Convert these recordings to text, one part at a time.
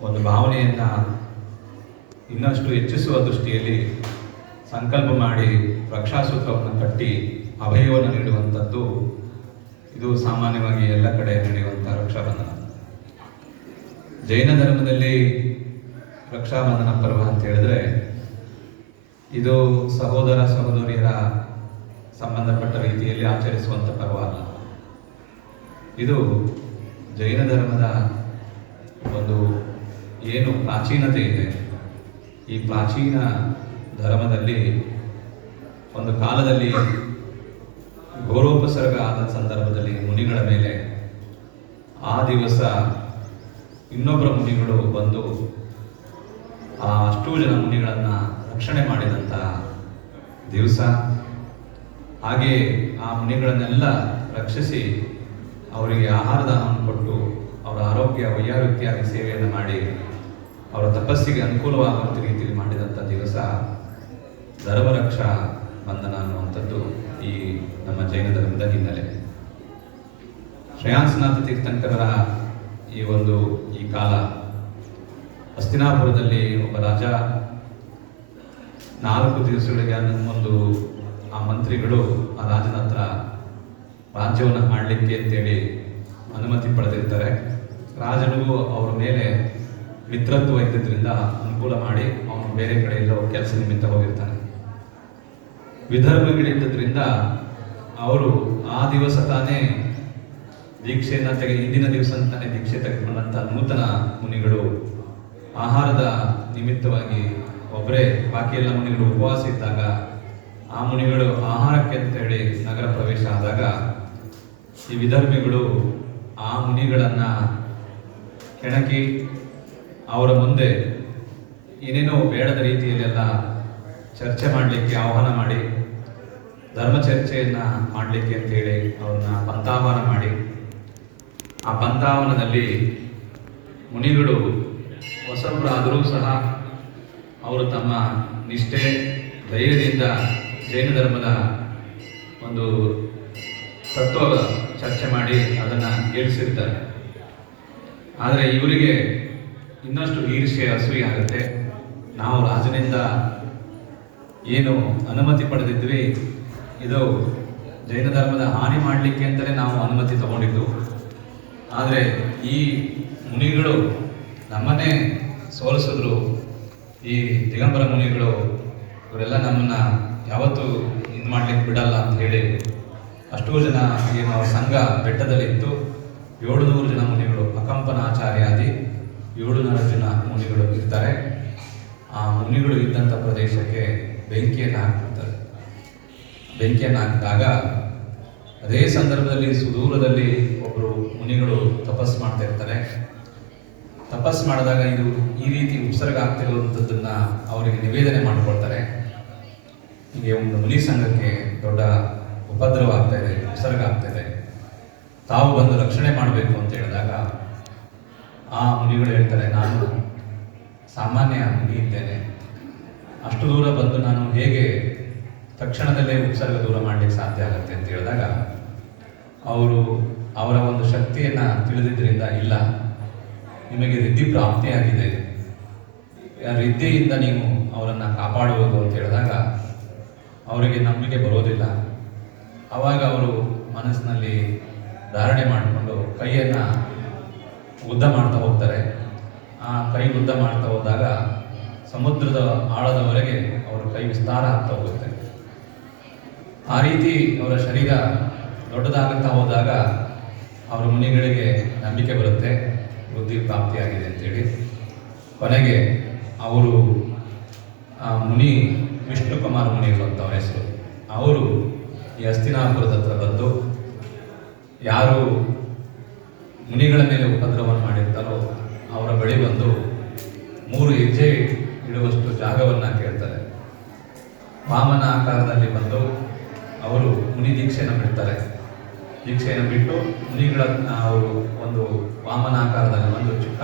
ಒಂದು ಭಾವನೆಯನ್ನ ಇನ್ನಷ್ಟು ಹೆಚ್ಚಿಸುವ ದೃಷ್ಟಿಯಲ್ಲಿ ಸಂಕಲ್ಪ ಮಾಡಿ ರಕ್ಷಾಸೂತ್ರವನ್ನು ಕಟ್ಟಿ ಅಭಯವನ್ನು ನೀಡುವಂಥದ್ದು ಇದು ಸಾಮಾನ್ಯವಾಗಿ ಎಲ್ಲ ಕಡೆ ನಡೆಯುವಂಥ ರಕ್ಷಾಬಂಧನ. ಜೈನ ಧರ್ಮದಲ್ಲಿ ರಕ್ಷಾಬಂಧನ ಪರ್ವ ಅಂತ ಹೇಳಿದ್ರೆ ಇದು ಸಹೋದರ ಸಹೋದರಿಯರ ಸಂಬಂಧಪಟ್ಟ ರೀತಿಯಲ್ಲಿ ಆಚರಿಸುವಂಥ ಪರ್ವ ಅಲ್ಲ. ಇದು ಜೈನ ಧರ್ಮದ ಒಂದು ಏನು ಪ್ರಾಚೀನತೆ ಇದೆ, ಈ ಪ್ರಾಚೀನ ಧರ್ಮದಲ್ಲಿ ಒಂದು ಕಾಲದಲ್ಲಿ ಗೌರವೋಪಸರ್ಗ ಆದ ಸಂದರ್ಭದಲ್ಲಿ ಮುನಿಗಳ ಮೇಲೆ ಆ ದಿವಸ ಇನ್ನೊಬ್ಬರ ಮುನಿಗಳು ಬಂದು ಆ ಅಷ್ಟೂ ಜನ ಮುನಿಗಳನ್ನು ರಕ್ಷಣೆ ಮಾಡಿದಂಥ ದಿವಸ. ಹಾಗೆ ಆ ಮುನಿಗಳನ್ನೆಲ್ಲ ರಕ್ಷಿಸಿ ಅವರಿಗೆ ಆಹಾರ ದಾನವನ್ನು ಕೊಟ್ಟು ಅವರ ಆರೋಗ್ಯ ವೈಯಾರೋಗ್ಯಾದಿ ಸೇವೆಯನ್ನು ಮಾಡಿ ಅವರ ತಪಸ್ಸಿಗೆ ಅನುಕೂಲವಾಗುವಂಥ ರೀತಿಯಲ್ಲಿ ಮಾಡಿದಂಥ ದಿವಸ ಧರ್ಮರಕ್ಷಾ ಬಂಧನ ಅನ್ನುವಂಥದ್ದು ಈ ನಮ್ಮ ಜೈನ ಧರ್ಮದ ಹಿನ್ನೆಲೆ. ಶ್ರೇಯಾಂಸನಾಥ ತೀರ್ಥಂಕರರ ಈ ಒಂದು ಈ ಕಾಲ ಹಸ್ತಿನಾಪುರದಲ್ಲಿ ಒಬ್ಬ ರಾಜ ನಾಲ್ಕು ದಿವಸಗಳಿಗೆ ಒಂದು ಆ ಮಂತ್ರಿಗಳು ಆ ರಾಜನ ಹತ್ರ ರಾಜ್ಯವನ್ನು ಆಡಲಿಕ್ಕೆ ಅಂತೇಳಿ ಅನುಮತಿ ಪಡೆದಿರ್ತಾರೆ. ರಾಜನಿಗೂ ಅವರ ಮೇಲೆ ಮಿತ್ರತ್ವ ಇದ್ದಿದ್ದರಿಂದ ಅನುಕೂಲ ಮಾಡಿ ಅವನು ಬೇರೆ ಕಡೆ ಎಲ್ಲೋ ಕೆಲಸ ನಿಮಿತ್ತ ಹೋಗಿರ್ತಾನೆ. ವಿಧರ್ಮಗಳಿದ್ದರಿಂದ ಅವರು ಆ ದಿವಸ ತಾನೇ ದೀಕ್ಷೆಯನ್ನು ತೆಗೆ, ಹಿಂದಿನ ದಿವಸ ತಾನೇ ದೀಕ್ಷೆ ತೆಗೆದುಕೊಂಡಂಥ ನೂತನ ಮುನಿಗಳು ಆಹಾರದ ನಿಮಿತ್ತವಾಗಿ ಒಬ್ಬರೇ ಬಾಕಿ ಎಲ್ಲ ಮುನಿಗಳು ಉಪವಾಸ ಇದ್ದಾಗ ಆ ಮುನಿಗಳು ಆಹಾರಕ್ಕೆ ಅಂತ ಹೇಳಿ ನಗರ ಪ್ರವೇಶ ಆದಾಗ ಈ ವಿಧರ್ಮಿಗಳು ಆ ಮುನಿಗಳನ್ನು ಕೆಣಕಿ ಅವರ ಮುಂದೆ ಏನೇನೋ ಬೇಡದ ರೀತಿಯಲ್ಲೆಲ್ಲ ಚರ್ಚೆ ಮಾಡಲಿಕ್ಕೆ ಆಹ್ವಾನ ಮಾಡಿ, ಧರ್ಮ ಚರ್ಚೆಯನ್ನ ಮಾಡಲಿಕ್ಕೆ ಅಂತೇಳಿ ಅವ್ರನ್ನ ಪಂಥಾಹ್ವಾನ ಮಾಡಿ. ಆ ಪಂಥಾಹ್ವಾನದಲ್ಲಿ ಮುನಿಗಳು ಹೊಸಬರಾದರೂ ಸಹ ಅವರು ತಮ್ಮ ನಿಷ್ಠೆ, ಧೈರ್ಯದಿಂದ ಜೈನ ಧರ್ಮದ ಒಂದು ತತ್ವ ಚರ್ಚೆ ಮಾಡಿ ಅದನ್ನು ಏಳಿಸಿರ್ತಾರೆ ಆದರೆ ಇವರಿಗೆ ಇನ್ನಷ್ಟು ಈರ್ಷೆ ಅಸೂಯೆ ಆಗುತ್ತೆ. ನಾವು ರಾಜನಿಂದ ಏನು ಅನುಮತಿ ಪಡೆದಿದ್ವಿ, ಇದು ಜೈನ ಧರ್ಮದ ಹಾನಿ ಮಾಡಲಿಕ್ಕೆ ಅಂತಲೇ ನಾವು ಅನುಮತಿ ತಗೊಂಡಿದ್ದು. ಆದರೆ ಈ ಮುನಿಗಳು ನಮ್ಮನ್ನೇ ಸೋಲಿಸಿದ್ರು. ಈ ದಿಗಂಬರ ಮುನಿಗಳು, ಇವರೆಲ್ಲ ನಮ್ಮನ್ನು ಯಾವತ್ತೂ ಇದು ಮಾಡ್ಲಿಕ್ಕೆ ಬಿಡಲ್ಲ ಅಂತ ಹೇಳಿ ಅಷ್ಟೂ ಜನ ಏನು ಅವ್ರ ಸಂಘ ಬೆಟ್ಟದಲ್ಲಿತ್ತು ಏಳುನೂರು ಜನ ಮುನಿಗಳು ಅಕಂಪನಾಚಾರ್ಯಾದಿ ಏಳು ಏಳುನೂರು ಜನ ಮುನಿಗಳು ಇರ್ತಾರೆ. ಆ ಮುನಿಗಳು ಇದ್ದಂಥ ಪ್ರದೇಶಕ್ಕೆ ಬೆಂಕಿಯನ್ನು ಹಾಕ್ಬಿಡ್ತಾರೆ. ಬೆಂಕಿಯನ್ನು ಹಾಕಿದಾಗ ಅದೇ ಸಂದರ್ಭದಲ್ಲಿ ಸುದೂರದಲ್ಲಿ ಒಬ್ಬರು ಮುನಿಗಳು ತಪಸ್ ಮಾಡ್ತಾ ಇರ್ತಾರೆ. ತಪಸ್ ಮಾಡಿದಾಗ ಇದು ಈ ರೀತಿ ಉಪಸರ್ಗ ಆಗ್ತಿರುವಂಥದ್ದನ್ನ ಅವರಿಗೆ ನಿವೇದನೆ ಮಾಡಿಕೊಳ್ತಾರೆ. ಹೀಗೆ ಒಂದು ಮುನಿ ಸಂಘಕ್ಕೆ ದೊಡ್ಡ ಉಪದ್ರವ ಆಗ್ತಾ ಇದೆ ಉಪಸರ್ಗ ಆಗ್ತಾ ಇದೆ. ತಾವು ಬಂದು ರಕ್ಷಣೆ ಮಾಡಬೇಕು ಅಂತ ಹೇಳಿದಾಗ ಆ ಮುನಿಗಳು ಹೇಳ್ತಾರೆ, ನಾನು ಸಾಮಾನ್ಯ ಮುನಿ ಇದ್ದೇನೆ. ಅಷ್ಟು ದೂರ ಬಂದು ನಾನು ಹೇಗೆ ತಕ್ಷಣದಲ್ಲೇ ಉಪಸರ್ಗ ದೂರ ಮಾಡಲಿಕ್ಕೆ ಸಾಧ್ಯ ಆಗುತ್ತೆ? ಅಂತ ಹೇಳಿದಾಗ, ಅವರು ಅವರ ಒಂದು ಶಕ್ತಿಯನ್ನು ತಿಳಿದಿದ್ದರಿಂದ ಇಲ್ಲ, ನಿಮಗೆ ರಿದ್ಧಿ ಪ್ರಾಪ್ತಿಯಾಗಿದೆ. ರಿದ್ಧೆಯಿಂದ ನೀವು ಅವರನ್ನು ಕಾಪಾಡುವುದು ಅಂತ ಹೇಳಿದಾಗ, ಅವರಿಗೆ ನಂಬಿಕೆ ಬರೋದಿಲ್ಲ. ಆವಾಗ ಅವರು ಮನಸ್ಸಿನಲ್ಲಿ ಧಾರಣೆ ಮಾಡಿಕೊಂಡು ಕೈಯನ್ನು ಉದ್ದ ಮಾಡ್ತಾ ಹೋಗ್ತಾರೆ. ಆ ಕೈ ಉದ್ದ ಮಾಡ್ತಾ ಹೋದಾಗ ಸಮುದ್ರದ ಆಳದವರೆಗೆ ಅವರ ಕೈ ವಿಸ್ತಾರ ಆಗ್ತಾ ಹೋಗುತ್ತೆ. ಆ ರೀತಿ ಅವರ ಶರೀರ ದೊಡ್ಡದಾಗುತ್ತಾ ಹೋದಾಗ ಅವರ ಮುನಿಗಳಿಗೆ ನಂಬಿಕೆ ಬರುತ್ತೆ ಬುದ್ಧಿ ಪ್ರಾಪ್ತಿಯಾಗಿದೆ ಅಂತೇಳಿ. ಕೊನೆಗೆ ಅವರು ಆ ಮುನಿ ವಿಷ್ಣು ಕುಮಾರ್ ಮುನಿಗಳು ಅಂತ ಹೆಸರು. ಅವರು ಈ ಹಸ್ತಿನಾಪುರದ ಹತ್ರ ಬಂದು ಯಾರು ಮುನಿಗಳ ಮೇಲೆ ಉಪದ್ರವವನ್ನು ಮಾಡಿರ್ತಾರೋ ಅವರ ಬಳಿ ಬಂದು ಮೂರು ಹೆಜ್ಜೆ ಇಡುವಷ್ಟು ಜಾಗವನ್ನು ಕೇಳ್ತಾರೆ. ವಾಮನ ಆಕಾರದಲ್ಲಿ ಬಂದು ಅವರು ಮುನಿ ದೀಕ್ಷೆಯನ್ನು ಬಿಡ್ತಾರೆ. ದೀಕ್ಷೆಯನ್ನು ಬಿಟ್ಟು ಮುನಿಗಳನ್ನ ಅವರು ಒಂದು ವಾಮನ ಆಕಾರದಲ್ಲಿ ಒಂದು ಚಿಕ್ಕ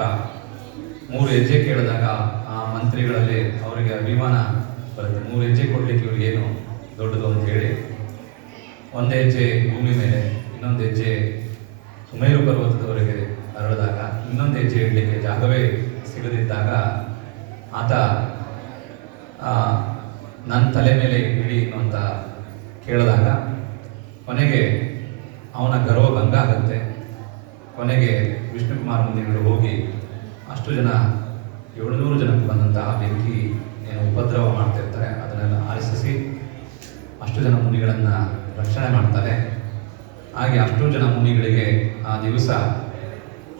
ಮೂರು ಹೆಜ್ಜೆ ಕೇಳಿದಾಗ ಆ ಮಂತ್ರಿಗಳಲ್ಲಿ ಅವರಿಗೆ ಅಭಿಮಾನ ಬರುತ್ತೆ. ಮೂರು ಹೆಜ್ಜೆ ಕೊಡಲಿಕ್ಕೆ ಇವ್ರಿಗೇನು ದೊಡ್ಡದು ಅಂತ ಹೇಳಿ ಒಂದು ಹೆಜ್ಜೆ ಭೂಮಿ ಮೇಲೆ, ಇನ್ನೊಂದು ಹೆಜ್ಜೆ ಸುಮೇರು ಪರ್ವತದವರೆಗೆ ಹರಡಿದಾಗ ಇನ್ನೊಂದು ಹೆಜ್ಜೆ ಇಡಲಿಕ್ಕೆ ಜಾಗವೇ ಸಿಗದಿದ್ದಾಗ, ಆತ ನನ್ನ ತಲೆ ಮೇಲೆ ಇಡಿ ಅಂತ ಕೇಳಿದಾಗ, ಕೊನೆಗೆ ಅವನ ಗರ್ವಭಂಗ ಆಗುತ್ತೆ. ಕೊನೆಗೆ ವಿಷ್ಣುಕುಮಾರ್ ಮುಂದಿಗಳು ಹೋಗಿ ಅಷ್ಟು ಜನ, ಏಳುನೂರು ಜನಕ್ಕೆ ಬಂದಂತಹ ಬೆಂಕಿ ಏನು ಉಪದ್ರವ ಮಾಡ್ತಿರ್ತಾರೆ ಅದನ್ನೆಲ್ಲ ಆಲಿಸಿಸಿ ಅಷ್ಟು ಜನ ಮುನಿಗಳನ್ನು ರಕ್ಷಣೆ ಮಾಡ್ತಾರೆ. ಹಾಗೆ ಅಷ್ಟು ಜನ ಮುನಿಗಳಿಗೆ ಆ ದಿವಸ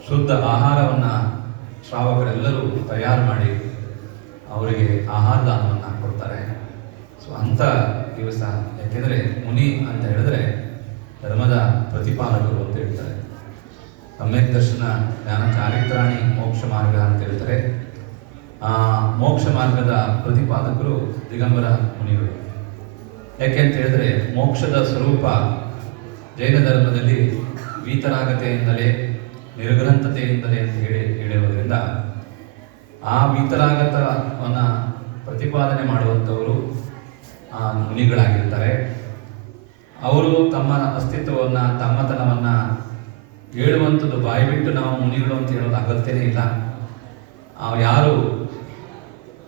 ಶುದ್ಧ ಆಹಾರವನ್ನು ಶ್ರಾವಕರೆಲ್ಲರೂ ತಯಾರು ಮಾಡಿ ಅವರಿಗೆ ಆಹಾರ ದಾನವನ್ನು ಕೊಡ್ತಾರೆ. ಸೊ ಅಂಥ ದಿವಸ. ಯಾಕೆಂದರೆ ಮುನಿ ಅಂತ ಹೇಳಿದ್ರೆ ಧರ್ಮದ ಪ್ರತಿಪಾಲಕರು ಅಂತ ಹೇಳ್ತಾರೆ. ಸಮ್ಯಕ್ ದರ್ಶನ, ಜ್ಞಾನ ಚಾರಿತ್ರಾಣಿ, ಮೋಕ್ಷ ಮಾರ್ಗ ಅಂತ ಹೇಳ್ತಾರೆ. ಆ ಮೋಕ್ಷ ಮಾರ್ಗದ ಪ್ರತಿಪಾದಕರು ದಿಗಂಬರ ಮುನಿಗಳು. ಯಾಕೆ ಅಂತ ಹೇಳಿದ್ರೆ, ಮೋಕ್ಷದ ಸ್ವರೂಪ ಜೈನ ಧರ್ಮದಲ್ಲಿ ವೀತರಾಗತೆಯಿಂದಲೇ, ನಿರ್ಗ್ರಂಥತೆಯಿಂದಲೇ ಅಂತ ಹೇಳಿ ಹೇಳಿರೋದ್ರಿಂದ, ಆ ವೀತರಾಗತವನ್ನು ಪ್ರತಿಪಾದನೆ ಮಾಡುವಂಥವರು ಆ ಮುನಿಗಳಾಗಿರ್ತಾರೆ. ಅವರು ತಮ್ಮ ಅಸ್ತಿತ್ವವನ್ನು, ತಮ್ಮತನವನ್ನು ಹೇಳುವಂಥದ್ದು ಬಾಯಿ ಬಿಟ್ಟು ನಾವು ಮುನಿಗಳು ಅಂತ ಹೇಳೋದು ಅಗತ್ಯನೇ ಇಲ್ಲ. ಯಾರು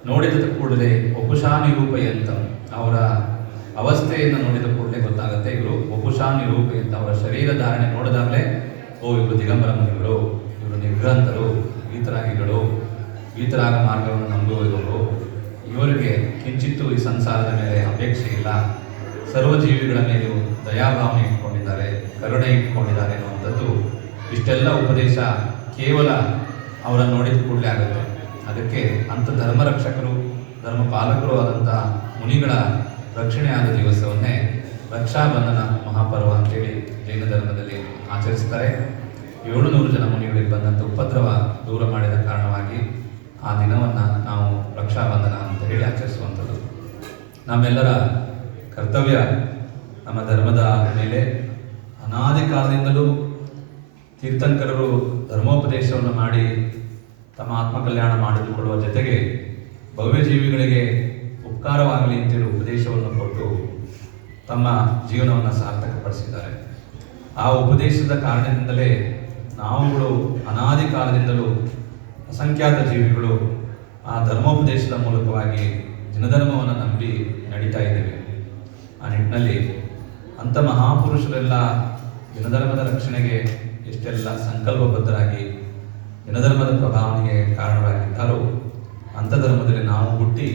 ನೋಡಿದ ಕೂಡಲೇ ಉಪಶಾನಿ ರೂಪ ಎಂತ ಅವರ ಅವಸ್ಥೆಯನ್ನು ನೋಡಿದ ಕೂಡಲೇ ಗೊತ್ತಾಗುತ್ತೆ, ಇವರು ಬಹುಶಾನಿ ರೂಪಿ ಅಂತ ಅವರ ಶರೀರ ಧಾರಣೆ ನೋಡಿದಾಗಲೇ, ಓ, ಇವರು ದಿಗಂಬರ ಮುನಿಗಳು, ಇವರು ನಿರ್ಗ್ರಂಥರು ವೀತರಾಗಿಗಳು ವೀತರಾಗ ಮಾರ್ಗವನ್ನು ನಂಬುವವರು. ಇವರಿಗೆ ಕಿಂಚಿತ್ತೂ ಈ ಸಂಸಾರದ ಮೇಲೆ ಅಪೇಕ್ಷೆ ಇಲ್ಲ. ಸರ್ವ ಜೀವಿಗಳ ಮೇಲೂ ದಯಾಭಾವನೆ ಇಟ್ಕೊಂಡಿದ್ದಾರೆ, ಕರುಣೆ ಇಟ್ಕೊಂಡಿದ್ದಾರೆ ಅನ್ನುವಂಥದ್ದು. ಇಷ್ಟೆಲ್ಲ ಉಪದೇಶ ಕೇವಲ ಅವರನ್ನು ನೋಡಿದ ಕೂಡಲೇ ಆಗುತ್ತೆ. ಅದಕ್ಕೆ ಅಂಥ ಧರ್ಮರಕ್ಷಕರು ಧರ್ಮ ಪಾಲಕರು ಆದಂಥ ಮುನಿಗಳ ರಕ್ಷಣೆ ಆದ ದಿವಸವನ್ನೇ ರಕ್ಷಾಬಂಧನ ಮಹಾಪರ್ವ ಅಂತೇಳಿ ಜೈನ ಧರ್ಮದಲ್ಲಿ ಆಚರಿಸ್ತಾರೆ. ಏಳುನೂರು ಜನ ಮುನಿಗಳಿಗೆ ಬಂದಂಥ ಉಪದ್ರವ ದೂರ ಮಾಡಿದ ಕಾರಣವಾಗಿ ಆ ದಿನವನ್ನು ನಾವು ರಕ್ಷಾಬಂಧನ ಅಂತ ಹೇಳಿ ಆಚರಿಸುವಂಥದ್ದು. ನಮ್ಮೆಲ್ಲರ ಕರ್ತವ್ಯ ನಮ್ಮ ಧರ್ಮದ ಮೇಲೆ. ಅನಾದಿ ಕಾಲದಿಂದಲೂ ತೀರ್ಥಂಕರರು ಧರ್ಮೋಪದೇಶವನ್ನು ಮಾಡಿ ತಮ್ಮ ಆತ್ಮಕಲ್ಯಾಣ ಮಾಡಿಕೊಳ್ಳುವ ಜೊತೆಗೆ ಭವ್ಯ ಜೀವಿಗಳಿಗೆ ಉಪಕಾರವಾಗಲಿ ಅಂತೇಳಿ ಉಪದೇಶವನ್ನು ಕೊಟ್ಟು ತಮ್ಮ ಜೀವನವನ್ನು ಸಾರ್ಥಕಪಡಿಸಿದ್ದಾರೆ. ಆ ಉಪದೇಶದ ಕಾರಣದಿಂದಲೇ ನಾವುಗಳು ಅನಾದಿ ಕಾಲದಿಂದಲೂ ಅಸಂಖ್ಯಾತ ಜೀವಿಗಳು ಆ ಧರ್ಮೋಪದೇಶದ ಮೂಲಕವಾಗಿ ಜನಧರ್ಮವನ್ನು ನಂಬಿ ನಡೀತಾ ಇದ್ದೇವೆ. ಆ ನಿಟ್ಟಿನಲ್ಲಿ ಅಂಥ ಮಹಾಪುರುಷರೆಲ್ಲ ಜನಧರ್ಮದ ರಕ್ಷಣೆಗೆ ಎಷ್ಟೆಲ್ಲ ಸಂಕಲ್ಪಬದ್ಧರಾಗಿ ಜನಧರ್ಮದ ಪ್ರಭಾವನೆಗೆ ಕಾರಣರಾಗಿದ್ದಾರೋ ಅಂಥ ಧರ್ಮದಲ್ಲಿ ನಾವು ಹುಟ್ಟಿ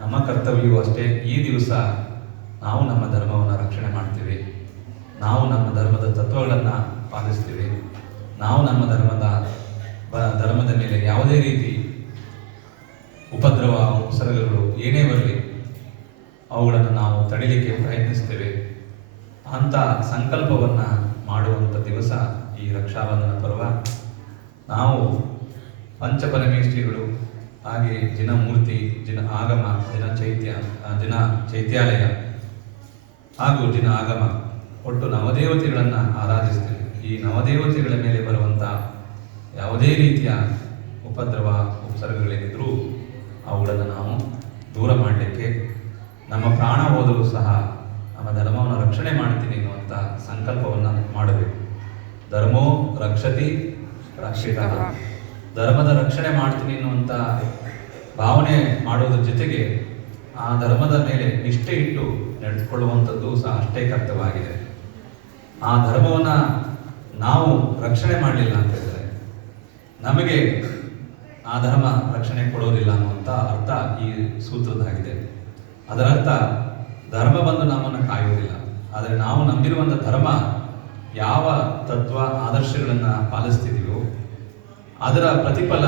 ನಮ್ಮ ಕರ್ತವ್ಯವೂ ಅಷ್ಟೇ. ಈ ದಿವಸ ನಾವು ನಮ್ಮ ಧರ್ಮವನ್ನು ರಕ್ಷಣೆ ಮಾಡ್ತೀವಿ. ನಾವು ನಮ್ಮ ಧರ್ಮದ ತತ್ವಗಳನ್ನು ಪಾಲಿಸ್ತೀವಿ. ನಾವು ನಮ್ಮ ಧರ್ಮದ ಧರ್ಮದ ಮೇಲೆ ಯಾವುದೇ ರೀತಿ ಉಪದ್ರವ, ಉಪಸರ್ಗಗಳು ಏನೇ ಬರಲಿ, ಅವುಗಳನ್ನು ನಾವು ತಡಿಲಿಕ್ಕೆ ಪ್ರಯತ್ನಿಸ್ತೇವೆ. ಅಂಥ ಸಂಕಲ್ಪವನ್ನು ಮಾಡುವಂಥ ದಿವಸ ಈ ರಕ್ಷಾಬಂಧನ ಪರ್ವ. ನಾವು ಪಂಚಪರಮೇಶ್ವರಿಗಳು ಹಾಗೆ ಜಿನಮೂರ್ತಿ ಜಿನ ಆಗಮ, ಜಿನ ಚೈತ್ಯ ಜಿನ ಚೈತ್ಯಾಲಯ, ಹಾಗೂ ಜಿನ ಆಗಮ. ಒಟ್ಟು ನವದೇವತೆಗಳನ್ನು ಆರಾಧಿಸ್ತೇವೆ. ಈ ನವದೇವತೆಗಳ ಮೇಲೆ ಬರುವಂಥ ಯಾವುದೇ ರೀತಿಯ ಉಪದ್ರವ ಉಪಸರ್ಗಗಳೇನಿದ್ರೂ ಅವುಗಳನ್ನು ನಾವು ದೂರ ಮಾಡಲಿಕ್ಕೆ ನಮ್ಮ ಪ್ರಾಣ ಹೋದರೂ ಸಹ ನಮ್ಮ ಧರ್ಮವನ್ನು ರಕ್ಷಣೆ ಮಾಡ್ತೀನಿ ಎನ್ನುವಂಥ ಸಂಕಲ್ಪವನ್ನು ಮಾಡಬೇಕು ಧರ್ಮೋ ರಕ್ಷತಿ ರಕ್ಷಿತ. ಧರ್ಮದ ರಕ್ಷಣೆ ಮಾಡ್ತೀನಿ ಎನ್ನುವಂಥ ಭಾವನೆ ಮಾಡೋದ್ರ ಜೊತೆಗೆ ಆ ಧರ್ಮದ ಮೇಲೆ ನಿಷ್ಠೆ ಇಟ್ಟು ನಡೆದುಕೊಳ್ಳುವಂಥದ್ದು ಸಹ ಅಷ್ಟೇ ಕರ್ತವ್ಯವಾಗಿದೆ. ಆ ಧರ್ಮವನ್ನು ನಾವು ರಕ್ಷಣೆ ಮಾಡಲಿಲ್ಲ ಅಂತ ಹೇಳಿದ್ರೆ ನಮಗೆ ಆ ಧರ್ಮ ರಕ್ಷಣೆ ಕೊಡೋದಿಲ್ಲ ಅನ್ನುವಂಥ ಅರ್ಥ ಈ ಸೂತ್ರದಾಗಿದೆ ಅದರ ಅರ್ಥ ಧರ್ಮ ಬಂದು ನಮ್ಮನ್ನು ಕಾಯುವುದಿಲ್ಲ. ಆದರೆ ನಾವು ನಂಬಿರುವಂಥ ಧರ್ಮ ಯಾವ ತತ್ವ ಆದರ್ಶಗಳನ್ನು ಪಾಲಿಸ್ತಿದೀವೋ ಅದರ ಪ್ರತಿಫಲ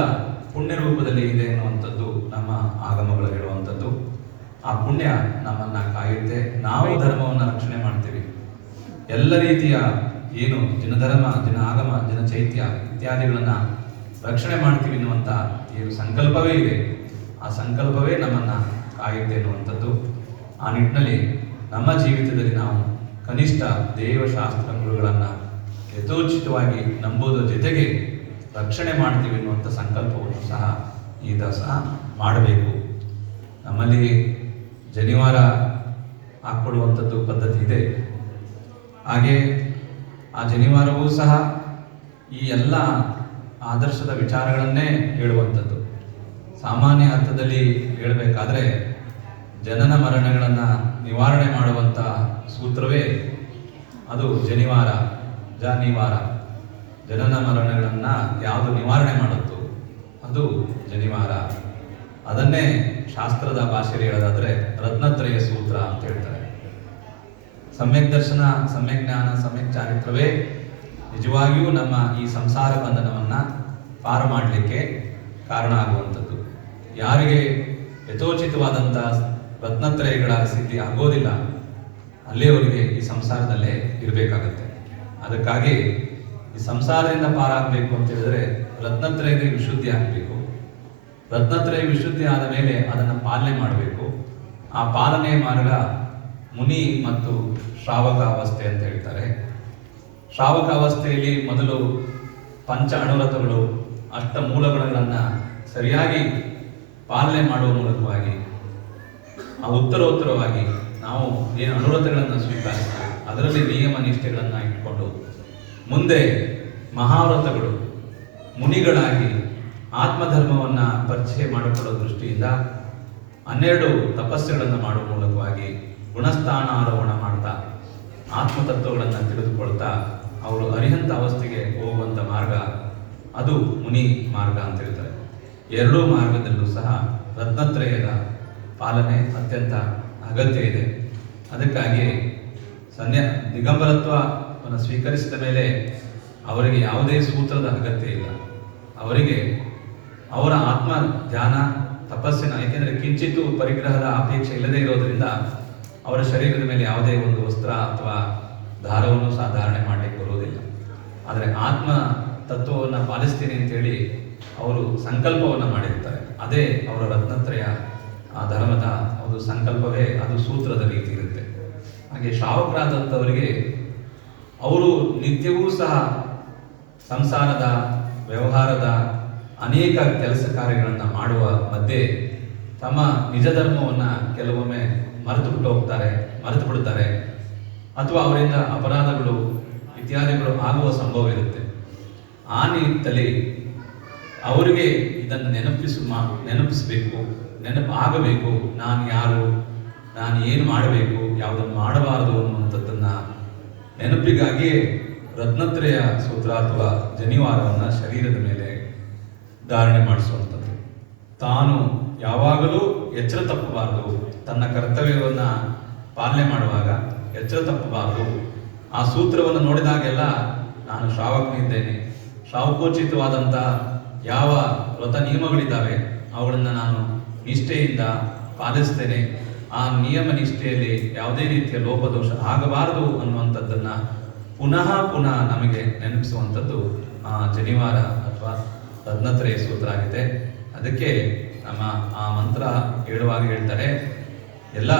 ಪುಣ್ಯ ರೂಪದಲ್ಲಿ ಇದೆ ಅನ್ನುವಂಥದ್ದು ಆಗಮಗಳು ಹೇಳುವಂಥದ್ದು ಆ ಪುಣ್ಯ ನಮ್ಮನ್ನ ಕಾಯುತ್ತೆ. ನಾವು ಧರ್ಮವನ್ನು ರಕ್ಷಣೆ ಮಾಡ್ತೀವಿ. ಎಲ್ಲ ರೀತಿಯ ಏನು ದಿನ ಧರ್ಮ ದಿನ ಆಗಮ ದಿನ ಚೈತ್ಯ ಇತ್ಯಾದಿಗಳನ್ನ ರಕ್ಷಣೆ ಮಾಡ್ತೀವಿ ಎನ್ನುವಂಥ ಏನು ಸಂಕಲ್ಪವೇ ಇದೆ. ಆ ಸಂಕಲ್ಪವೇ ನಮ್ಮನ್ನ ಕಾಯುತ್ತೆ ಎನ್ನುವಂಥದ್ದು. ಆ ನಿಟ್ಟಿನಲ್ಲಿ ನಮ್ಮ ಜೀವಿತದಲ್ಲಿ ನಾವು ಕನಿಷ್ಠ ದೇವಶಾಸ್ತ್ರ ಗುರುಗಳನ್ನು ಯಥೋಚಿತವಾಗಿ ನಂಬೋದ್ರ ಜೊತೆಗೆ ರಕ್ಷಣೆ ಮಾಡ್ತೀವಿ ಎನ್ನುವಂಥ ಸಂಕಲ್ಪವನ್ನು ಸಹ ಈ ಸಹ ಮಾಡಬೇಕು. ನಮ್ಮಲ್ಲಿ ಜನಿವಾರ ಹಾಕ್ಕೊಡುವಂಥದ್ದು ಪದ್ಧತಿ ಇದೆ. ಹಾಗೆ ಆ ಜನಿವಾರವೂ ಸಹ ಈ ಎಲ್ಲ ಆದರ್ಶದ ವಿಚಾರಗಳನ್ನೇ ಹೇಳುವಂಥದ್ದು. ಸಾಮಾನ್ಯ ಅರ್ಥದಲ್ಲಿ ಹೇಳಬೇಕಾದ್ರೆ ಜನನ ಮರಣಗಳನ್ನು ನಿವಾರಣೆ ಮಾಡುವಂಥ ಸೂತ್ರವೇ ಅದು ಜನಿವಾರ, ಜಾನಿವಾರ. ಜನನ ಮರಣಗಳನ್ನು ಯಾವುದು ನಿವಾರಣೆ ಮಾಡುತ್ತೋ ಅದು ಜನಿವಾರ. ಅದನ್ನೇ ಶಾಸ್ತ್ರದ ಭಾಷೆಯಲ್ಲಿ ಹೇಳೋದಾದ್ರೆ ರತ್ನತ್ರಯ ಸೂತ್ರ ಅಂತ ಹೇಳ್ತಾರೆ. ಸಮ್ಯಕ್ ದರ್ಶನ, ಸಮ್ಯಕ್ ಜ್ಞಾನ, ಸಮ್ಯಕ್ ಚಾರಿತ್ರವೇ ನಿಜವಾಗಿಯೂ ನಮ್ಮ ಈ ಸಂಸಾರ ಬಂಧನವನ್ನ ಪಾರು ಮಾಡಲಿಕ್ಕೆ ಕಾರಣ ಆಗುವಂಥದ್ದು. ಯಾರಿಗೆ ಯಥೋಚಿತವಾದಂಥ ರತ್ನತ್ರಯಗಳ ಸಿದ್ಧಿ ಆಗೋದಿಲ್ಲ, ಅಲ್ಲಿಯವರಿಗೆ ಈ ಸಂಸಾರದಲ್ಲೇ ಇರಬೇಕಾಗತ್ತೆ. ಅದಕ್ಕಾಗಿ ಈ ಸಂಸಾರದಿಂದ ಪಾರಾಗಬೇಕು ಅಂತ ಹೇಳಿದ್ರೆ ರತ್ನತ್ರಯದ ವಿಶುದ್ಧಿ ಆಗಬೇಕು. ರತ್ನತ್ರಯ ವಿಶುದ್ಧಿ ಆದ ಮೇಲೆ ಅದನ್ನು ಪಾಲನೆ ಮಾಡಬೇಕು. ಆ ಪಾಲನೆ ಮಾರ್ಗ ಮುನಿ ಮತ್ತು ಶ್ರಾವಕ ಅವಸ್ಥೆ ಅಂತ ಹೇಳ್ತಾರೆ. ಶ್ರಾವಕ ಅವಸ್ಥೆಯಲ್ಲಿ ಮೊದಲು ಪಂಚ ಅಣುರಥಗಳು ಅಷ್ಟ ಮೂಲಗಳನ್ನು ಸರಿಯಾಗಿ ಪಾಲನೆ ಮಾಡುವ ಮೂಲಕವಾಗಿ, ಆ ಉತ್ತರೋತ್ತರವಾಗಿ ನಾವು ಏನು ಅನುರಥಗಳನ್ನು ಸ್ವೀಕರಿಸ್ತೀವಿ. ಅದರಲ್ಲಿ ನಿಯಮ ನಿಷ್ಠೆಗಳನ್ನು ಇಟ್ಕೊಂಡು ಮುಂದೆ ಮಹಾವ್ರತಗಳು ಮುನಿಗಳಾಗಿ ಆತ್ಮಧರ್ಮವನ್ನು ಪರಿಚಯ ಮಾಡಿಕೊಳ್ಳೋ ದೃಷ್ಟಿಯಿಂದ ಹನ್ನೆರಡು ತಪಸ್ಸುಗಳನ್ನು ಮಾಡುವ ಮೂಲಕವಾಗಿ ಗುಣಸ್ಥಾನ ಆರೋಹಣ ಮಾಡ್ತಾ, ಆತ್ಮತತ್ವಗಳನ್ನು ತಿಳಿದುಕೊಳ್ತಾ ಅವರು ಅರಿಹಂತ ಅವಸ್ಥೆಗೆ ಹೋಗುವಂಥ ಮಾರ್ಗ ಅದು ಮುನಿ ಮಾರ್ಗ ಅಂತ ಹೇಳ್ತಾರೆ. ಎರಡೂ ಮಾರ್ಗದಲ್ಲೂ ಸಹ ರತ್ನತ್ರಯದ ಪಾಲನೆ ಅತ್ಯಂತ ಅಗತ್ಯ ಇದೆ. ಅದಕ್ಕಾಗಿ ಸನ್ಯ ದಿಗಂಬರತ್ವವನ್ನು ಸ್ವೀಕರಿಸಿದ ಮೇಲೆ ಅವರಿಗೆ ಯಾವುದೇ ಸೂತ್ರದ ಅಗತ್ಯ ಇಲ್ಲ. ಅವರಿಗೆ ಅವರ ಆತ್ಮ ಧ್ಯಾನ, ತಪಸ್ಸಿನ ಏಕೆಂದರೆ ಕಿಂಚಿತ್ತು ಪರಿಗ್ರಹದ ಅಪೇಕ್ಷೆ ಇಲ್ಲದೆ ಇರೋದ್ರಿಂದ ಅವರ ಶರೀರದ ಮೇಲೆ ಯಾವುದೇ ಒಂದು ವಸ್ತ್ರ ಅಥವಾ ದಾರವನ್ನು ಸಾಧಾರಣೆ ಮಾಡಲಿಕ್ಕೆ ಬರುವುದಿಲ್ಲ ಆದರೆ ಆತ್ಮ ತತ್ವವನ್ನು ಪಾಲಿಸ್ತೀನಿ ಅಂತೇಳಿ ಅವರು ಸಂಕಲ್ಪವನ್ನು ಮಾಡಿರ್ತಾರೆ. ಅದೇ ಅವರ ರತ್ನತ್ರಯ, ಆ ಧರ್ಮದ ಒಂದು ಸಂಕಲ್ಪವೇ ಅದು ಸೂತ್ರದ ರೀತಿ ಇರುತ್ತೆ. ಹಾಗೆ ಶ್ರಾವಕರಾದಂಥವರಿಗೆ ಅವರು ನಿತ್ಯವೂ ಸಹ ಸಂಸಾರದ, ವ್ಯವಹಾರದ ಅನೇಕ ಕೆಲಸ ಕಾರ್ಯಗಳನ್ನು ಮಾಡುವ ಮಧ್ಯೆ ತಮ್ಮ ನಿಜ ಧರ್ಮವನ್ನು ಕೆಲವೊಮ್ಮೆ ಮರೆತು ಬಿಟ್ಟು ಹೋಗ್ತಾರೆ ಮರೆತು ಬಿಡ್ತಾರೆ ಅಥವಾ ಅವರಿಂದ ಅಪರಾಧಗಳು ಇತ್ಯಾದಿಗಳು ಆಗುವ ಸಂಭವ ಇರುತ್ತೆ. ಆ ನಿಟ್ಟಲ್ಲಿ ಅವರಿಗೆ ಇದನ್ನು ನೆನಪಿಸು ಮಾ, ನೆನಪಿಸಬೇಕು ನೆನಪು ಆಗಬೇಕು ನಾನು ಯಾರು, ನಾನು ಏನು ಮಾಡಬೇಕು, ಯಾವುದನ್ನು ಮಾಡಬಾರದು ಅನ್ನುವಂಥದ್ದನ್ನು ನೆನಪಿಗಾಗಿಯೇ ರತ್ನತ್ರಯ ಸೂತ್ರ ಅಥವಾ ಜನಿವಾರವನ್ನು ಶರೀರದ ಮೇಲೆ ಧಾರಣೆ ಮಾಡಿಸುವಂಥದ್ದು. ತಾನು ಯಾವಾಗಲೂ ಎಚ್ಚರ ತಪ್ಪಬಾರದು, ತನ್ನ ಕರ್ತವ್ಯವನ್ನು ಪಾಲನೆ ಮಾಡುವಾಗ ಎಚ್ಚರ ತಪ್ಪಬಾರದು. ಆ ಸೂತ್ರವನ್ನು ನೋಡಿದಾಗೆಲ್ಲ ನಾನು ಶ್ರಾವಕನಿದ್ದೇನೆ ಶ್ರಾವಕೋಚಿತವಾದಂಥ ಯಾವ ವ್ರತ ನಿಯಮಗಳಿದ್ದಾವೆ, ಅವುಗಳನ್ನು ನಾನು ನಿಷ್ಠೆಯಿಂದ ಪಾಲಿಸ್ತೇನೆ. ಆ ನಿಯಮ ನಿಷ್ಠೆಯಲ್ಲಿ ಯಾವುದೇ ರೀತಿಯ ಲೋಪದೋಷ ಆಗಬಾರದು ಅನ್ನುವಂಥದ್ದನ್ನು ಪುನಃ ಪುನಃ ನಮಗೆ ನೆನಪಿಸುವಂಥದ್ದು ಆ ಅಥವಾ ರತ್ನತ್ರಯ ಸೂತ್ರ ಆಗಿದೆ. ಅದಕ್ಕೆ ನಮ್ಮ ಆ ಮಂತ್ರ ಹೇಳುವಾಗ ಹೇಳ್ತಾರೆ, ಎಲ್ಲ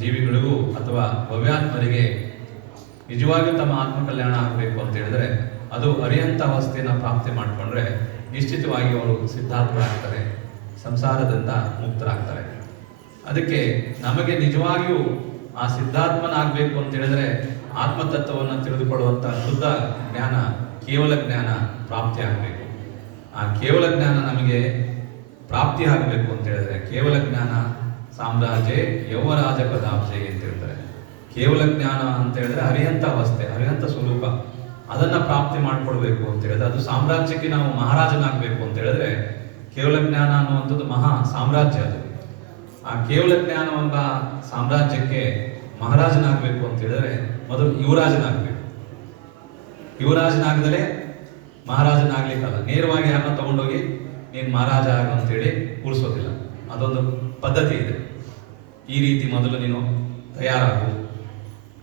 ಜೀವಿಗಳಿಗೂ ಅಥವಾ ಭವ್ಯಾತ್ಮರಿಗೆ ನಿಜವಾಗಿಯೂ ತಮ್ಮ ಆತ್ಮ ಕಲ್ಯಾಣ ಆಗಬೇಕು ಅಂತ ಹೇಳಿದ್ರೆ ಅದು ಅರಿಯಂತ ಅವಸ್ಥೆಯನ್ನು ಪ್ರಾಪ್ತಿ ಮಾಡಿಕೊಂಡ್ರೆ ನಿಶ್ಚಿತವಾಗಿ ಅವರು ಸಿದ್ಧಾರ್ಥರಾಗ್ತಾರೆ, ಸಂಸಾರದಿಂದ ಮುಕ್ತರಾಗ್ತಾರೆ. ಅದಕ್ಕೆ ನಮಗೆ ನಿಜವಾಗಿಯೂ ಆ ಸಿದ್ಧಾತ್ಮನಾಗಬೇಕು ಅಂತ ಹೇಳಿದ್ರೆ ಆತ್ಮತತ್ವವನ್ನು ತಿಳಿದುಕೊಳ್ಳುವಂಥ ಶುದ್ಧ ಜ್ಞಾನ ಕೇವಲ ಜ್ಞಾನ ಪ್ರಾಪ್ತಿ ಆಗಬೇಕು ಆ ಕೇವಲ ಜ್ಞಾನ ನಮಗೆ ಪ್ರಾಪ್ತಿ ಆಗಬೇಕು ಅಂತ ಹೇಳಿದ್ರೆ ಕೇವಲ ಜ್ಞಾನ ಸಾಮ್ರಾಜ್ಯ ಯೌವರಾಜ ಪದಾಬ್ಜೆ ಅಂತ ಹೇಳ್ತಾರೆ. ಕೇವಲ ಜ್ಞಾನ ಅಂತ ಹೇಳಿದ್ರೆ ಅರಿಹಂತ ಅವಸ್ಥೆ ಅರಿಹಂತ ಸ್ವರೂಪ. ಅದನ್ನ ಪ್ರಾಪ್ತಿ ಮಾಡ್ಕೊಡ್ಬೇಕು ಅಂತ ಹೇಳಿದ್ರೆ ಅದು ಸಾಮ್ರಾಜ್ಯಕ್ಕೆ ನಾವು ಮಹಾರಾಜನಾಗಬೇಕು ಅಂತ ಹೇಳಿದ್ರೆ ಕೇವಲ ಜ್ಞಾನ ಅನ್ನುವಂಥದ್ದು ಮಹಾ ಸಾಮ್ರಾಜ್ಯ ಅದು. ಆ ಕೇವಲ ಜ್ಞಾನ ಎಂಬ ಸಾಮ್ರಾಜ್ಯಕ್ಕೆ ಮಹಾರಾಜನಾಗಬೇಕು ಅಂತ ಹೇಳಿದ್ರೆ ಮೊದಲು ಯುವರಾಜನಾಗಬೇಕು. ಯುವರಾಜನಾಗದಲೇ ಮಹಾರಾಜನಾಗ್ಲಿಕ್ಕಲ್ಲ ನೇರವಾಗಿ ಯಾರನ್ನ ತಗೊಂಡೋಗಿ ನೀನು ಮಹಾರಾಜ ಆಗು ಅಂತೇಳಿ ಕೂರಿಸೋದಿಲ್ಲ. ಅದೊಂದು ಪದ್ಧತಿ ಇದೆ. ಈ ರೀತಿ ಮೊದಲು ನೀನು ತಯಾರಾಗು.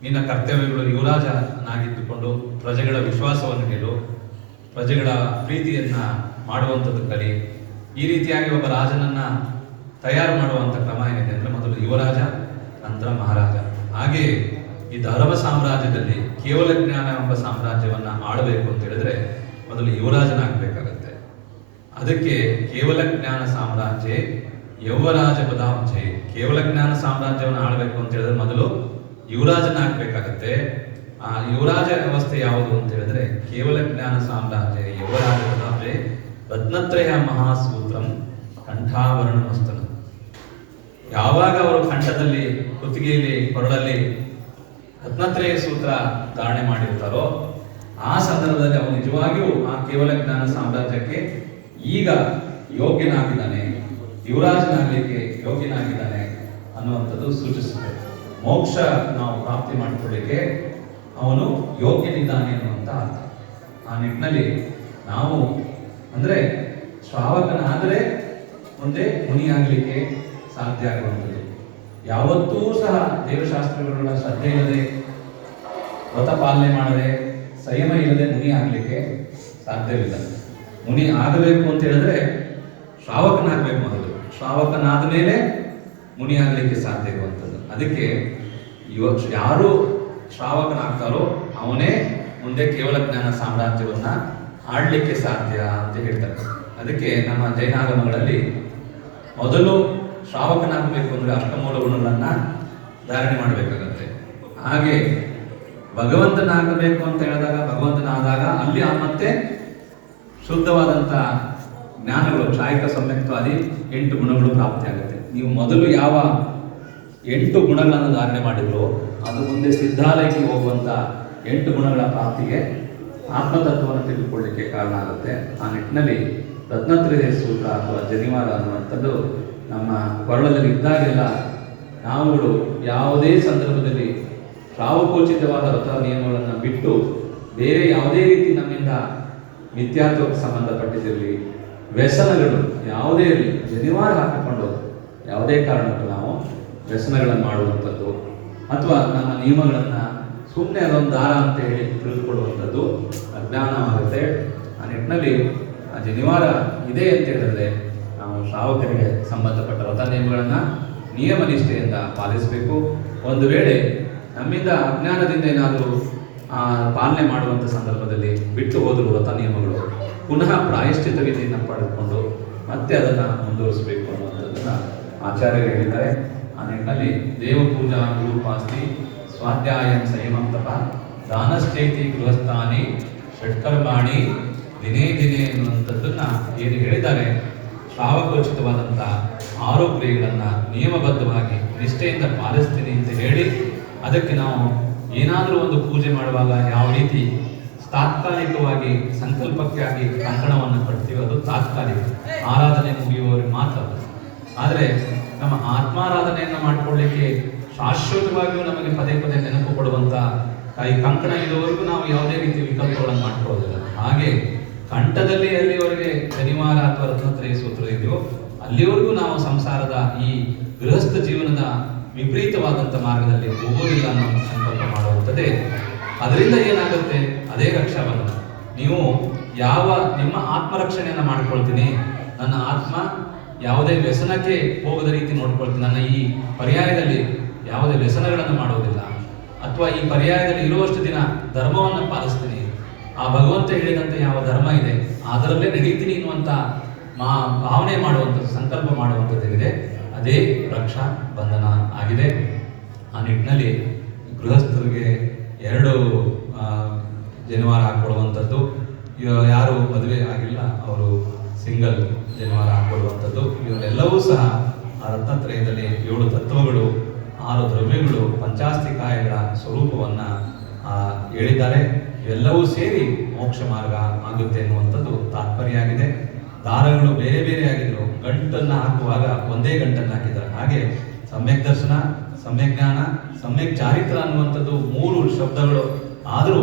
ನಿನ್ನ ಕರ್ತವ್ಯಗಳು ಯುವರಾಜನಾಗಿದ್ದುಕೊಂಡು ಪ್ರಜೆಗಳ ವಿಶ್ವಾಸವನ್ನು ಗೆಲ್ಲು ಪ್ರಜೆಗಳ ಪ್ರೀತಿಯನ್ನ ಮಾಡುವಂಥದ್ದು ಕಲಿ. ಈ ರೀತಿಯಾಗಿ ಒಬ್ಬ ರಾಜನನ್ನ ತಯಾರು ಮಾಡುವಂಥ ಕ್ರಮ ಏನಿದೆ ಅಂದ್ರೆ ಮೊದಲು ಯುವರಾಜ, ನಂತರ ಮಹಾರಾಜ. ಹಾಗೆಯೇ ಈ ಧರ್ಮ ಸಾಮ್ರಾಜ್ಯದಲ್ಲಿ ಕೇವಲ ಜ್ಞಾನ ಎಂಬ ಸಾಮ್ರಾಜ್ಯವನ್ನ ಆಳಬೇಕು ಅಂತ ಹೇಳಿದ್ರೆ ಮೊದಲು ಯುವರಾಜನಾಗಬೇಕಾಗತ್ತೆ. ಅದಕ್ಕೆ ಕೇವಲ ಜ್ಞಾನ ಸಾಮ್ರಾಜ್ಯ, ಯೌವರಾಜ ಪದಾಂಜೆ, ಕೇವಲ ಜ್ಞಾನ ಸಾಮ್ರಾಜ್ಯವನ್ನು ಆಳ್ಬೇಕು ಅಂತ ಹೇಳಿದ್ರೆ ಮೊದಲು ಯುವರಾಜನಾಗಬೇಕಾಗತ್ತೆ. ಆ ಯುವರಾಜ ವ್ಯವಸ್ಥೆ ಯಾವುದು ಅಂತ ಹೇಳಿದ್ರೆ ಕೇವಲ ಜ್ಞಾನ ಸಾಮ್ರಾಜ್ಯ, ಯುವರಾಜ ಪದಾಂಜೆ ರತ್ನತ್ರಯ ಮಹಾಸೂತ್ರಂ, ಕಂಠಾಭರಣಮಸ್ತನ. ಯಾವಾಗ ಅವರು ಕಂಠದಲ್ಲಿ, ಕುತ್ತಿಗೆಯಲ್ಲಿ, ಕೊರಳಲ್ಲಿ ರತ್ನತ್ರಯ ಸೂತ್ರ ಧಾರಣೆ ಮಾಡಿರ್ತಾರೋ ಆ ಸಂದರ್ಭದಲ್ಲಿ ಅವನು ನಿಜವಾಗಿಯೂ ಆ ಕೇವಲ ಜ್ಞಾನ ಸಾಮ್ರಾಜ್ಯಕ್ಕೆ ಈಗ ಯೋಗ್ಯನಾಗಿದ್ದಾನೆ, ಯುವರಾಜನಾಗಲಿಕ್ಕೆ ಯೋಗ್ಯನಾಗಿದ್ದಾನೆ ಅನ್ನುವಂಥದ್ದು ಸೂಚಿಸುತ್ತೆ. ಮೋಕ್ಷ ನಾವು ಪ್ರಾಪ್ತಿ ಮಾಡಿಕೊಳ್ಳಿಕ್ಕೆ ಅವನು ಯೋಗ್ಯನಿದ್ದಾನೆ ಅನ್ನುವಂಥ ಅರ್ಥ. ಆ ನಿಟ್ಟಿನಲ್ಲಿ ನಾವು ಅಂದರೆ ಶ್ರಾವಕನಾದರೆ ಮುಂದೆ ಮುನಿಯಾಗಲಿಕ್ಕೆ ಸಾಧ್ಯ ಆಗುವಂಥದ್ದು. ಯಾವತ್ತೂ ಸಹ ದೇವಶಾಸ್ತ್ರಗಳ ಶ್ರದ್ಧೆ ಇಲ್ಲದೆ ವ್ರತ ಪಾಲನೆ ಮಾಡದೆ ಸಂಯಮ ಇಲ್ಲದೆ ಮುನಿ ಆಗಲಿಕ್ಕೆ ಸಾಧ್ಯವಿಲ್ಲ. ಮುನಿ ಆಗಬೇಕು ಅಂತ ಹೇಳಿದ್ರೆ ಶ್ರಾವಕನಾಗಬೇಕು ಮೊದಲು. ಶ್ರಾವಕನಾದ ಮೇಲೆ ಮುನಿ ಆಗಲಿಕ್ಕೆ ಸಾಧ್ಯ ಇರುವಂಥದ್ದು. ಅದಕ್ಕೆ ಇವ ಯಾರು ಶ್ರಾವಕನಾಗ್ತಾರೋ ಅವನೇ ಮುಂದೆ ಕೇವಲ ಜ್ಞಾನ ಸಾಮ್ರಾಜ್ಯವನ್ನ ಆಡ್ಲಿಕ್ಕೆ ಸಾಧ್ಯ ಅಂತ ಹೇಳ್ತಾರೆ. ಅದಕ್ಕೆ ನಮ್ಮ ಜೈನಾಗಮಗಳಲ್ಲಿ ಮೊದಲು ಶ್ರಾವಕನಾಗಬೇಕು ಅಂದ್ರೆ ಅಷ್ಟಮೂಲ ಗುಣಗಳನ್ನ ಧಾರಣೆ ಮಾಡಬೇಕಾಗತ್ತೆ. ಹಾಗೆ ಭಗವಂತನಾಗಬೇಕು ಅಂತ ಹೇಳಿದಾಗ, ಭಗವಂತನಾದಾಗ ಅಲ್ಲಿ ಮತ್ತೆ ಶುದ್ಧವಾದಂಥ ಜ್ಞಾನಗಳು ಕ್ಷಾಯಿಕ ಸಮ್ಯಕ್ತವಾದಿ ಎಂಟು ಗುಣಗಳು ಪ್ರಾಪ್ತಿಯಾಗುತ್ತೆ ನೀವು ಮೊದಲು ಯಾವ ಎಂಟು ಗುಣಗಳನ್ನು ಧಾರಣೆ ಮಾಡಿದ್ರು, ಅದು ಮುಂದೆ ಸಿದ್ಧಾಲಯಕ್ಕೆ ಹೋಗುವಂತ ಎಂಟು ಗುಣಗಳ ಪ್ರಾಪ್ತಿಗೆ ಆತ್ಮತತ್ವವನ್ನು ತಿಳ್ಕೊಳ್ಳಿಕ್ಕೆ ಕಾರಣ ಆಗುತ್ತೆ. ಆ ನಿಟ್ಟಿನಲ್ಲಿ ರತ್ನತ್ರಯ ಸೂತ್ರ ಅಥವಾ ಜನಿವಾರ ಅನ್ನುವಂಥದ್ದು ನಮ್ಮ ಕೊರಳದಲ್ಲಿ ಇದ್ದಾಗೆಲ್ಲ ನಾವುಗಳು ಯಾವುದೇ ಸಂದರ್ಭದಲ್ಲಿ ಶ್ರಾವಕೋಚಿತವಾದ ವ್ರತ ನಿಯಮಗಳನ್ನು ಬಿಟ್ಟು ಬೇರೆ ಯಾವುದೇ ರೀತಿ ನಮ್ಮಿಂದ ನಿತ್ಯಾತ್ವಕ್ಕೆ ಸಂಬಂಧಪಟ್ಟಿದ್ದಿರಲಿ, ವ್ಯಸನಗಳು ಯಾವುದೇ ಇರಲಿ, ಜನಿವಾರ ಹಾಕಿಕೊಂಡು ಯಾವುದೇ ಕಾರಣಕ್ಕೂ ನಾವು ವ್ಯಸನಗಳನ್ನು ಮಾಡುವಂಥದ್ದು ಅಥವಾ ನಮ್ಮ ನಿಯಮಗಳನ್ನು ಸುಮ್ಮನೆ ಅದೊಂದು ದಾರ ಅಂತ ಹೇಳಿ ತಿಳಿದುಕೊಳ್ಳುವಂಥದ್ದು ಅಜ್ಞಾನವಾಗುತ್ತೆ. ಆ ನಿಟ್ಟಿನಲ್ಲಿ ಆ ಜನಿವಾರ ಇದೆ ಅಂತ ಹೇಳಿದ್ರೆ ನಾವು ಶ್ರಾವಕರಿಗೆ ಸಂಬಂಧಪಟ್ಟ ವ್ರತ ನಿಯಮಗಳನ್ನು ನಿಯಮ ನಿಷ್ಠೆಯಿಂದ ಪಾಲಿಸಬೇಕು. ಒಂದು ವೇಳೆ ನಮ್ಮಿಂದ ಅಜ್ಞಾನದಿಂದ ಏನಾದರೂ ಪಾಲನೆ ಮಾಡುವಂಥ ಸಂದರ್ಭದಲ್ಲಿ ಬಿಟ್ಟು ಹೋದರು ವ್ರತ ನಿಯಮಗಳು. ಪುನಃ ಪ್ರಾಯಶ್ಚಿತ ವಿಧಿಯನ್ನು ಪಡೆದುಕೊಂಡು ಮತ್ತೆ ಅದನ್ನು ಮುಂದುವರಿಸಬೇಕು ಅನ್ನುವಂಥದ್ದನ್ನು ಆಚಾರ್ಯರು ಹೇಳಿದ್ದಾರೆ. ಆ ನಿಟ್ಟಿನಲ್ಲಿ ದೇವಪೂಜಾ ಗುರುಪಾಸ್ತಿ ಸ್ವಾಧ್ಯಾಯಂ ಸಂಯಮಂ ತಪ ದಾನಶ್ಚೈತಿ ಗೃಹಸ್ಥಾನಿ ಷಟ್ಕರ್ಮಾಣಿ ದಿನೇ ದಿನೇ ಅನ್ನುವಂಥದ್ದನ್ನು ಏನು ಹೇಳಿದ್ದಾರೆ. ಶ್ರಾವಕೋಚಿತವಾದಂಥ ಆರು ನಿಯಮಬದ್ಧವಾಗಿ ನಿಷ್ಠೆಯಿಂದ ಪಾಲಿಸ್ತೀನಿ ಅಂತ ಹೇಳಿ ಅದಕ್ಕೆ ನಾವು ಏನಾದರೂ ಒಂದು ಪೂಜೆ ಮಾಡುವಾಗ ಯಾವ ರೀತಿ ತಾತ್ಕಾಲಿಕವಾಗಿ ಸಂಕಲ್ಪಕ್ಕಾಗಿ ಕಂಕಣವನ್ನು ಕಟ್ತೀವಿ ಅದು ತಾತ್ಕಾಲಿಕ. ಆರಾಧನೆ ಮುಗಿಯುವವರು ಮಾತ್ರ ಆದರೆ ನಮ್ಮ ಆತ್ಮಾರಾಧನೆಯನ್ನು ಮಾಡಿಕೊಳ್ಳಿಕ್ಕೆ ಶಾಶ್ವತವಾಗಿಯೂ ನಮಗೆ ಪದೇ ಪದೇ ನೆನಪು ಕೊಡುವಂಥ ಈ ಕಂಕಣ ಇರುವವರೆಗೂ ನಾವು ಯಾವುದೇ ರೀತಿ ವಿಕಲ್ಪಗಳನ್ನು ಮಾಡ್ಕೊಳ್ಳೋದಿಲ್ಲ. ಹಾಗೆ ಕಂಠದಲ್ಲಿ ಎಲ್ಲಿವರೆಗೆ ಶನಿವಾರ ಅಥವಾ ರತ್ನತ್ರಯ ಸೂತ್ರ ಇದೆಯೋ ಅಲ್ಲಿವರೆಗೂ ನಾವು ಸಂಸಾರದ ಈ ಗೃಹಸ್ಥ ಜೀವನದ ವಿಪರೀತವಾದಂಥ ಮಾರ್ಗದಲ್ಲಿ ಹೋಗೋದಿಲ್ಲ ಅನ್ನೋ ಸಂಕಲ್ಪ ಮಾಡುವಂಥದ್ದೇ ಅದರಿಂದ ಏನಾಗುತ್ತೆ? ಅದೇ ರಕ್ಷಾಬಂಧನ. ನೀವು ಯಾವ ನಿಮ್ಮ ಆತ್ಮರಕ್ಷಣೆಯನ್ನು ಮಾಡ್ಕೊಳ್ತೀನಿ, ನನ್ನ ಆತ್ಮ ಯಾವುದೇ ವ್ಯಸನಕ್ಕೆ ಹೋಗದ ರೀತಿ ನೋಡ್ಕೊಳ್ತೀನಿ, ನನ್ನ ಈ ಪರ್ಯಾಯದಲ್ಲಿ ಯಾವುದೇ ವ್ಯಸನಗಳನ್ನು ಮಾಡೋದಿಲ್ಲ, ಅಥವಾ ಈ ಪರ್ಯಾಯದಲ್ಲಿ ಇರುವಷ್ಟು ದಿನ ಧರ್ಮವನ್ನು ಪಾಲಿಸ್ತೀನಿ, ಆ ಭಗವಂತ ಹೇಳಿದಂತೆ ಯಾವ ಧರ್ಮ ಇದೆ, ಅದರಲ್ಲೇ ನಡೀತೀನಿ ಎನ್ನುವಂಥ ಮಾ, ಭಾವನೆ ಮಾಡುವಂಥದ್ದು, ಸಂಕಲ್ಪ ಮಾಡುವಂಥದ್ದೇನಿದೆ ಅದೇ ರಕ್ಷಾ. ಬಂಧನ ಆಗಿದೆ. ಆ ನಿಟ್ಟಿನಲ್ಲಿ ಗೃಹಸ್ಥರಿಗೆ ಎರಡು ಜನಿವಾರ ಹಾಕ್ಕೊಳ್ಳುವಂಥದ್ದು ಯಾರು ಮದುವೆ ಆಗಿಲ್ಲ, ಅವರು ಸಿಂಗಲ್ ಜನಿವಾರ ಹಾಕ್ಕೊಳ್ಳುವಂಥದ್ದು ಇವರೆಲ್ಲವೂ ಸಹ ಆ ರತ್ನತ್ರಯದಲ್ಲಿ ಏಳು ತತ್ವಗಳು, ಆರು ದ್ರವ್ಯಗಳು ಪಂಚಾಸ್ತಿಕಾಯಗಳ ಸ್ವರೂಪವನ್ನ ಸ್ವರೂಪವನ್ನು ಹೇಳಿದ್ದಾರೆ. ಇವೆಲ್ಲವೂ ಸೇರಿ ಮೋಕ್ಷ ಮಾರ್ಗ ಆಗುತ್ತೆ ಎನ್ನುವಂಥದ್ದು ತಾತ್ಪರ್ಯ ಆಗಿದೆ. ದಾರಗಳು ಬೇರೆ ಬೇರೆ ಆಗಿದ್ರು ಗಂಟನ್ನು ಹಾಕುವಾಗ ಒಂದೇ ಗಂಟನ್ನು ಹಾಕಿದ್ದಾರೆ. ಹಾಗೆ ಸಮ್ಯಕ್ ದರ್ಶನ, ಸಮ್ಯಕ್ ಜ್ಞಾನ, ಸಮ್ಯಕ್ ಚಾರಿತ್ರ ಅನ್ನುವಂಥದ್ದು ಮೂರು ಶಬ್ದಗಳು. ಆದರೂ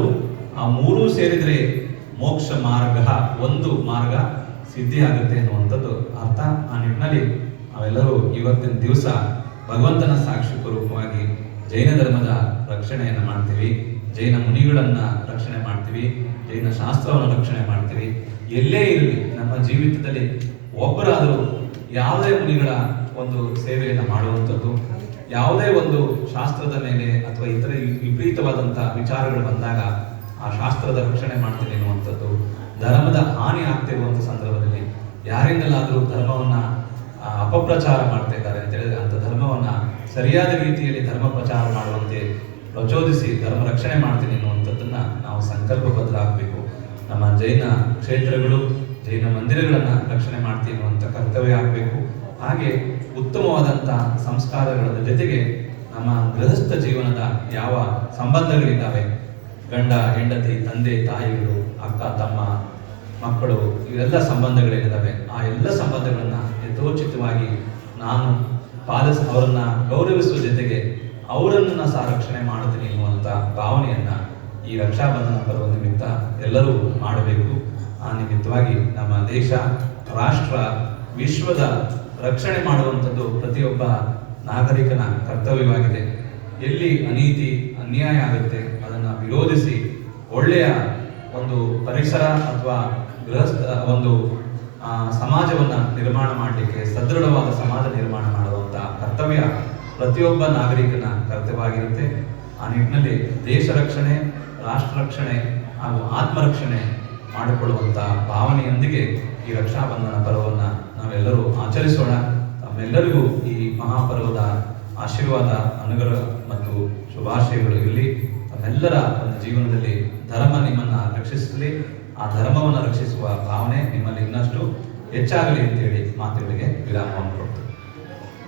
ಆ ಮೂರೂ ಸೇರಿದರೆ ಮೋಕ್ಷ ಮಾರ್ಗ, ಒಂದು ಮಾರ್ಗ ಸಿದ್ಧಿ ಆಗುತ್ತೆ ಅನ್ನುವಂಥದ್ದು ಅರ್ಥ ಆ ನಿಟ್ಟಿನಲ್ಲಿ. ನಾವೆಲ್ಲರೂ ಇವತ್ತಿನ ದಿವಸ ಭಗವಂತನ ಸಾಕ್ಷಿ ರೂಪವಾಗಿ ಜೈನ ಧರ್ಮದ ರಕ್ಷಣೆಯನ್ನು ಮಾಡ್ತೀವಿ. ಜೈನ ಮುನಿಗಳನ್ನು ರಕ್ಷಣೆ ಮಾಡ್ತೀವಿ. ಜೈನ ಶಾಸ್ತ್ರವನ್ನು ರಕ್ಷಣೆ ಮಾಡ್ತೀವಿ. ಎಲ್ಲೇ ಇರಲಿ, ನಮ್ಮ ಜೀವಿತದಲ್ಲಿ ಒಬ್ಬರಾದರೂ ಯಾವುದೇ ಮುನಿಗಳ ಒಂದು ಸೇವೆಯನ್ನು ಮಾಡುವಂಥದ್ದು, ಯಾವುದೇ ಒಂದು ಶಾಸ್ತ್ರದ ಮೇಲೆ ಅಥವಾ ಇತರ ವಿಪರೀತವಾದಂಥ ವಿಚಾರಗಳು ಬಂದಾಗ ಆ ಶಾಸ್ತ್ರದ ರಕ್ಷಣೆ ಮಾಡ್ತೀನಿ ಎನ್ನುವಂಥದ್ದು, ಧರ್ಮದ ಹಾನಿ ಆಗ್ತಿರುವಂಥ ಸಂದರ್ಭದಲ್ಲಿ ಯಾರಿಂದಲಾದರೂ ಧರ್ಮವನ್ನ ಅಪಪ್ರಚಾರ ಮಾಡ್ತಾ ಇದ್ದಾರೆ ಅಂತ ಹೇಳಿದ್ರೆ ಅಂತ ಧರ್ಮವನ್ನ ಸರಿಯಾದ ರೀತಿಯಲ್ಲಿ ಧರ್ಮ ಪ್ರಚಾರ ಮಾಡುವಂತೆ ಪ್ರಚೋದಿಸಿ ಧರ್ಮ ರಕ್ಷಣೆ ಮಾಡ್ತೀನಿ ಎನ್ನುವಂಥದ್ದನ್ನ ನಾವು ಸಂಕಲ್ಪಬದ್ಧರಾಗಬೇಕು. ನಮ್ಮ ಜೈನ ಕ್ಷೇತ್ರಗಳು, ಜೈನ ಮಂದಿರಗಳನ್ನು ರಕ್ಷಣೆ ಮಾಡ್ತೀನಿ ಅನ್ನುವಂಥ ಕರ್ತವ್ಯ ಆಗಬೇಕು. ಹಾಗೆ ಉತ್ತಮವಾದಂಥ ಸಂಸ್ಕಾರಗಳ ಜೊತೆಗೆ ನಮ್ಮ ಗೃಹಸ್ಥ ಜೀವನದ ಯಾವ ಸಂಬಂಧಗಳಿದ್ದಾವೆ? ಗಂಡ, ಹೆಂಡತಿ, ತಂದೆ, ತಾಯಿಗಳು, ಅಕ್ಕ, ತಮ್ಮ, ಮಕ್ಕಳು, ಇವೆಲ್ಲ ಸಂಬಂಧಗಳೇನಿದ್ದಾವೆ? ಆ ಎಲ್ಲ ಸಂಬಂಧಗಳನ್ನು ಯಥೋಚಿತವಾಗಿ ನಾನು ಪಾಲಿಸ, ಅವರನ್ನು ಗೌರವಿಸುವ ಜೊತೆಗೆ ಅವರನ್ನು ಸಹ ರಕ್ಷಣೆ ಮಾಡುತ್ತೀನಿ ಎನ್ನುವಂಥ ಭಾವನೆಯನ್ನ ಈ ರಕ್ಷಾಬಂಧನ ಬರುವ ನಿಮಿತ್ತ ಎಲ್ಲರೂ ಮಾಡಬೇಕು. ಆ ನಿಮಿತ್ತವಾಗಿ ನಮ್ಮ ದೇಶ, ರಾಷ್ಟ್ರ, ವಿಶ್ವದ ರಕ್ಷಣೆ ಮಾಡುವಂಥದ್ದು ಪ್ರತಿಯೊಬ್ಬ ನಾಗರಿಕನ ಕರ್ತವ್ಯವಾಗಿದೆ. ಎಲ್ಲಿ ಅನೀತಿ, ಅನ್ಯಾಯ ಆಗುತ್ತೆ, ಅದನ್ನು ವಿರೋಧಿಸಿ ಒಳ್ಳೆಯ ಒಂದು ಪರಿಸರ ಅಥವಾ ಗೃಹಸ್ಥ, ಒಂದು ಸಮಾಜವನ್ನು ನಿರ್ಮಾಣ ಮಾಡಲಿಕ್ಕೆ, ಸದೃಢವಾದ ಸಮಾಜ ನಿರ್ಮಾಣ ಮಾಡುವಂಥ ಕರ್ತವ್ಯ ಪ್ರತಿಯೊಬ್ಬ ನಾಗರಿಕನ ಕರ್ತವ್ಯವಾಗಿರುತ್ತೆ. ಆ ನಿಟ್ಟಿನಲ್ಲಿ ದೇಶ ರಕ್ಷಣೆ, ರಾಷ್ಟ್ರ ರಕ್ಷಣೆ ಹಾಗೂ ಆತ್ಮರಕ್ಷಣೆ ಮಾಡಿಕೊಳ್ಳುವಂಥ ಭಾವನೆಯೊಂದಿಗೆ ಈ ರಕ್ಷಾಬಂಧನ ಪರ್ವವನ್ನ ನಾವೆಲ್ಲರೂ ಆಚರಿಸೋಣ. ತಮ್ಮೆಲ್ಲರಿಗೂ ಈ ಮಹಾಪರ್ವದ ಆಶೀರ್ವಾದ, ಅನುಗ್ರಹ ಮತ್ತು ಶುಭಾಶಯಗಳು ಇರಲಿ. ತಮ್ಮೆಲ್ಲರ ಒಂದು ಜೀವನದಲ್ಲಿ ಧರ್ಮ ನಿಮ್ಮನ್ನ ರಕ್ಷಿಸಲಿ. ಆ ಧರ್ಮವನ್ನು ರಕ್ಷಿಸುವ ಭಾವನೆ ನಿಮ್ಮಲ್ಲಿ ಇನ್ನಷ್ಟು ಹೆಚ್ಚಾಗಲಿ ಅಂತೇಳಿ ಮಾತುಗಳಿಗೆ ವಿರಾಮವನ್ನು ಕೊಡ್ತೀನಿ.